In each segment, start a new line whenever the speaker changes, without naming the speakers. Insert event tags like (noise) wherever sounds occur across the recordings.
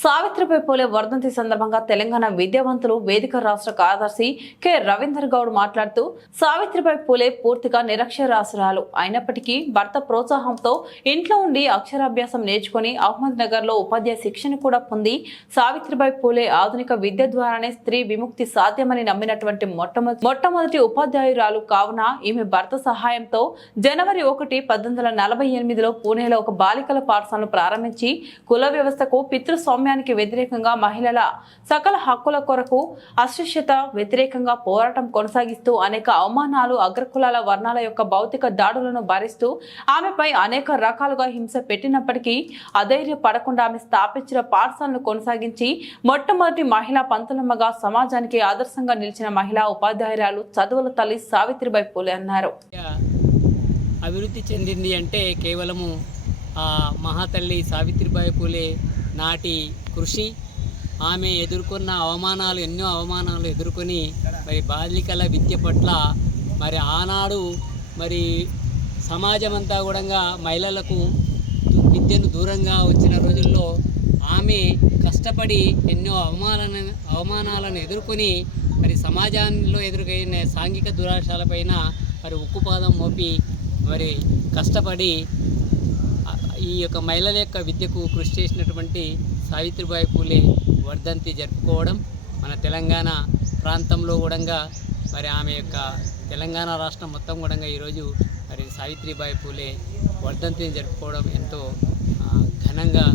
సావిత్రిపై పూలే వర్ధంతి సందర్భంగా తెలంగాణ విద్యావంతులు వేదిక రాష్ట్ర కార్యదర్శి కె. రవీందర్ గౌడ్ మాట్లాడుతూ సావిత్రిపై పూలే పూర్తిగా నిరక్షరాస్యురాలు. అయినప్పటికీ భర్త ప్రోత్సాహంతో ఇంట్లో ఉండి అక్షరాభ్యాసం నేర్చుకుని అహ్మద్ నగర్లో ఉపాధ్యాయ శిక్షణ కూడా పొంది సావిత్రిబాయి పూలే ఆధునిక విద్య ద్వారానే స్త్రీ విముక్తి సాధ్యమని నమ్మినటువంటి మొట్టమొదటి మొట్టమొదటి ఉపాధ్యాయురాలు కావున ఈమె భర్త సహాయంతో జనవరి ఒకటి పద్దెనిమిది వందల నలభై ఎనిమిదిలో పూణేలో ఒక బాలికల పాఠశాలను ప్రారంభించి కుల వ్యవస్థకు పితృస్వామ్య పితృస్వామ్యానికి వ్యతిరేకంగా మహిళల సకల హక్కుల కొరకు అస్పృశ్యత వ్యతిరేకంగా పోరాటం కొనసాగిస్తూ అనేక అవమానాలు అగ్రకులాల వర్ణాల యొక్క భౌతిక దాడులను భరిస్తూ ఆమెపై అనేక రకాలుగా హింస పెట్టినప్పటికీ అధైర్య పడకుండా ఆమె స్థాపించిన పాఠశాలను కొనసాగించి మొట్టమొదటి మహిళా పంతులమ్మగా సమాజానికి ఆదర్శంగా నిలిచిన మహిళా ఉపాధ్యాయురాలు చదువుల తల్లి సావిత్రిబాయి పూలే అన్నారు.
అభివృద్ధి చెందింది అంటే కేవలము మహాతల్లి సావిత్రిబాయి పూలే నాటి కృషి. ఆమె ఎదుర్కొన్న అవమానాలు ఎన్నో అవమానాలు ఎదుర్కొని మరి బాలికల విద్య పట్ల మరి ఆనాడు మరి సమాజం అంతా కూడా మహిళలకు విద్యను దూరంగా వచ్చిన రోజుల్లో ఆమె కష్టపడి ఎన్నో అవమానాలను అవమానాలను ఎదుర్కొని మరి సమాజంలో ఎదురుగైన సాంఘిక దురాశాలపైన మరి ఉక్కుపాదం మోపి మరి కష్టపడి ఈ యొక్క మహిళల యొక్క విద్యకు కృషి చేసినటువంటి సావిత్రిబాయి పూలే వర్ధంతి జరుపుకోవడం మన తెలంగాణ ప్రాంతంలో కూడా మరి ఆమె యొక్క తెలంగాణ రాష్ట్రం మొత్తం కూడా ఈరోజు మరి సావిత్రిబాయి పూలే వర్ధంతిని జరుపుకోవడం ఎంతో ఘనంగా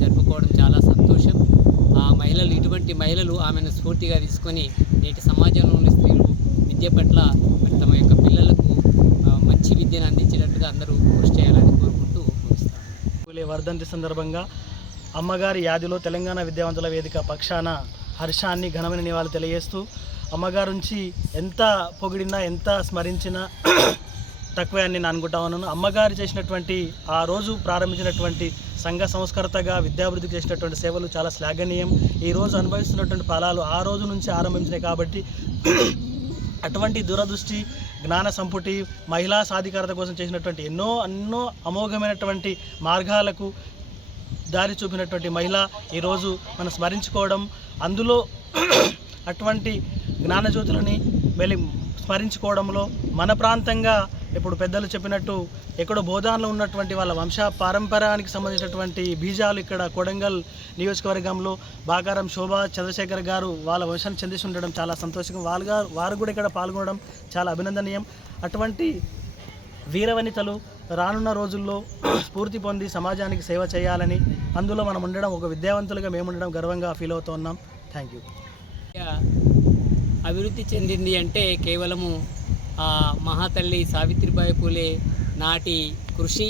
జరుపుకోవడం చాలా సంతోషం. ఆ మహిళలు ఇటువంటి మహిళలు ఆమెను స్ఫూర్తిగా తీసుకొని నేటి సమాజంలోని స్త్రీలు విద్య పట్ల మరి తమ యొక్క పిల్లలకు మంచి విద్యను అందించేటట్టుగా అందరూ కృషి చేయాలని
తల్లి వర్ధంతి సందర్భంగా అమ్మగారి యాదిలో తెలంగాణ విద్యావంతుల వేదిక పక్షాన హర్షాన్ని ఘనమైన నివాళులు తెలియజేస్తూ అమ్మగారు నుంచి ఎంత పొగిడినా ఎంత స్మరించినా (coughs) తక్కువే అని నేను అనుకుంటా ఉన్నాను. అమ్మగారు చేసినటువంటి ఆ రోజు ప్రారంభించినటువంటి సంఘ సంస్కర్తగా విద్యాభివృద్ధి చేసినటువంటి సేవలు చాలా శ్లాఘనీయం. ఈ రోజు అనుభవిస్తున్నటువంటి ఫలాలు ఆ రోజు నుంచి ఆరంభించినాయి కాబట్టి అటువంటి దురదృష్టి జ్ఞాన సంపుటి మహిళా సాధికారత కోసం చేసినటువంటి ఎన్నో ఎన్నో అమోఘమైనటువంటి మార్గాలకు దారి చూపినటువంటి మహిళ ఈరోజు మనం స్మరించుకోవడం అందులో అటువంటి జ్ఞానజ్యోతులని వెళ్ళి స్మరించుకోవడంలో మన ప్రాంతంగా ఇప్పుడు పెద్దలు చెప్పినట్టు ఎక్కడో బోధాన్లో ఉన్నటువంటి వాళ్ళ వంశ పారంపరానికి సంబంధించినటువంటి బీజాలు ఇక్కడ కొడంగల్ నియోజకవర్గంలో బాకారం శోభా చంద్రశేఖర్ గారు వాళ్ళ వంశాన్ని చెందిసి ఉండడం చాలా సంతోషంగా వాళ్ళు గారు వారు కూడా ఇక్కడ పాల్గొనడం చాలా అభినందనీయం. అటువంటి వీరవనితలు రానున్న రోజుల్లో స్ఫూర్తి పొంది సమాజానికి సేవ చేయాలని అందులో మనం ఉండడం ఒక విద్యావంతులుగా మేము ఉండడం గర్వంగా ఫీల్ అవుతూ ఉన్నాం. Thank you.
అభివృద్ధి చెందింది అంటే కేవలము మహాతల్లి సావిత్రిబాయి పూలే నాటి కృషి.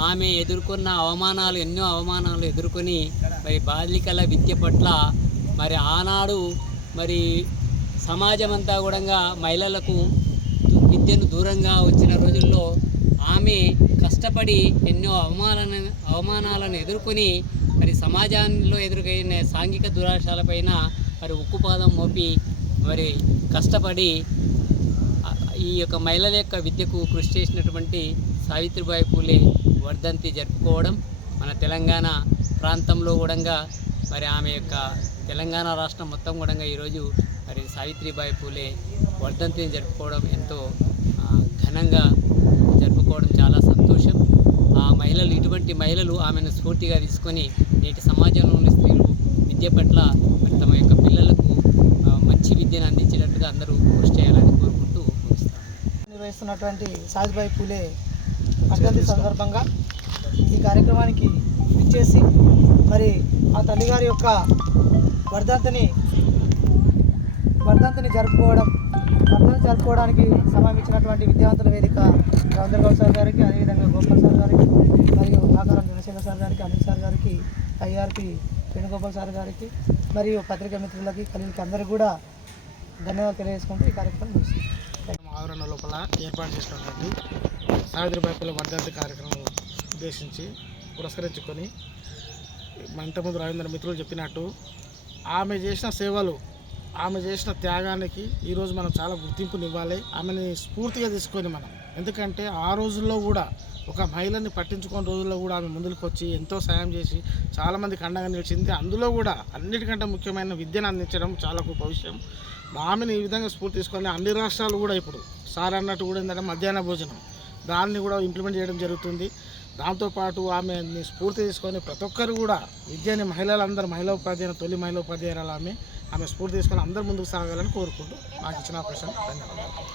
ఆమె ఎదుర్కొన్న అవమానాలు ఎన్నో అవమానాలు ఎదుర్కొని మరి బాలికల విద్య పట్ల మరి ఆనాడు మరి సమాజం అంతా కూడా మహిళలకు విద్యను దూరంగా వచ్చిన రోజుల్లో ఆమె కష్టపడి ఎన్నో అవమానాలను అవమానాలను ఎదుర్కొని మరి సమాజంలో ఎదురుగైన సాంఘిక దురాశాలపైన మరి ఉక్కుపాదం మోపి మరి కష్టపడి ఈ యొక్క మహిళల యొక్క విద్యకు కృషి చేసినటువంటి సావిత్రిబాయి పూలే వర్ధంతి జరుపుకోవడం. మన తెలంగాణ ప్రాంతంలో కూడా మరి ఆమె యొక్క తెలంగాణ రాష్ట్రం మొత్తం కూడా ఈరోజు మరి సావిత్రిబాయి పూలే వర్ధంతిని జరుపుకోవడం ఎంతో ఘనంగా జరుపుకోవడం చాలా సంతోషం. ఆ మహిళలు ఇటువంటి మహిళలు ఆమెను స్ఫూర్తిగా తీసుకొని నేటి సమాజంలోని స్త్రీలు విద్య పట్ల మరి తమ యొక్క పిల్లలకు మంచి విద్యను అందించేటట్టుగా అందరూ కృషి చేయాలని కోరుకుంటున్నారు
నిర్వహిస్తున్నటువంటి సాజిబాయి పూలే వర్ధంతి సందర్భంగా ఈ కార్యక్రమానికి విచ్చేసి మరి ఆ తల్లిగారి యొక్క వర్ధంతిని వర్ధంతిని జరుపుకోవడం వర్ధంతి జరుపుకోవడానికి సమయం ఇచ్చినటువంటి విద్యావంతుల వేదిక రవీంద్ర గౌడ్ సార్ గారికి అదేవిధంగా గోపాల్ సార్ గారికి మరియు ఆకారం Chandrashekar sir garu Anil sir garu IRP Venugopal sir garu మరియు పత్రికా మిత్రులకి కలిగికి అందరికీ కూడా ధన్యవాదాలు తెలియజేసుకుంటూ ఈ కార్యక్రమం ముగిస్తుంది
ఆవరణ లోపల ఏర్పాటు చేసినటువంటి సావిత్రిబాయి పూల వర్ధంతి కార్యక్రమం ఉద్దేశించి పురస్కరించుకొని మన ఇంతకుముందు రవీంద్ర మిత్రులు చెప్పినట్టు ఆమె చేసిన సేవలు ఆమె చేసిన త్యాగానికి ఈరోజు మనం చాలా గుర్తింపునివ్వాలి. ఆమెని స్ఫూర్తిగా తీసుకొని మనం. ఎందుకంటే ఆ రోజుల్లో కూడా ఒక మహిళని పట్టించుకున్న రోజుల్లో కూడా ఆమె ముందుకు వచ్చి ఎంతో సాయం చేసి చాలామందికి అండగా నిలిచింది. అందులో కూడా అన్నిటికంటే ముఖ్యమైన విద్యను అందించడం చాలా గొప్ప విషయం. ఆమెను ఈ విధంగా స్ఫూర్తి తీసుకొని అన్ని రాష్ట్రాలు కూడా ఇప్పుడు సార్ అన్నట్టు కూడా ఏంటంటే మధ్యాహ్న భోజనం. దాన్ని కూడా ఇంప్లిమెంట్ చేయడం జరుగుతుంది. దాంతోపాటు ఆమెని స్ఫూర్తి తీసుకొని ప్రతి ఒక్కరు కూడా విద్యని మహిళలందరూ మహిళా ఉపాధ్యాయులు తొలి మహిళా ఉపాధ్యాయురాలు ఆమె. ఆమె స్ఫూర్తి తీసుకొని అందరు ముందుకు సాగాలని కోరుకుంటూ నాకు ఇచ్చిన అవకాశం. ధన్యవాదాలు.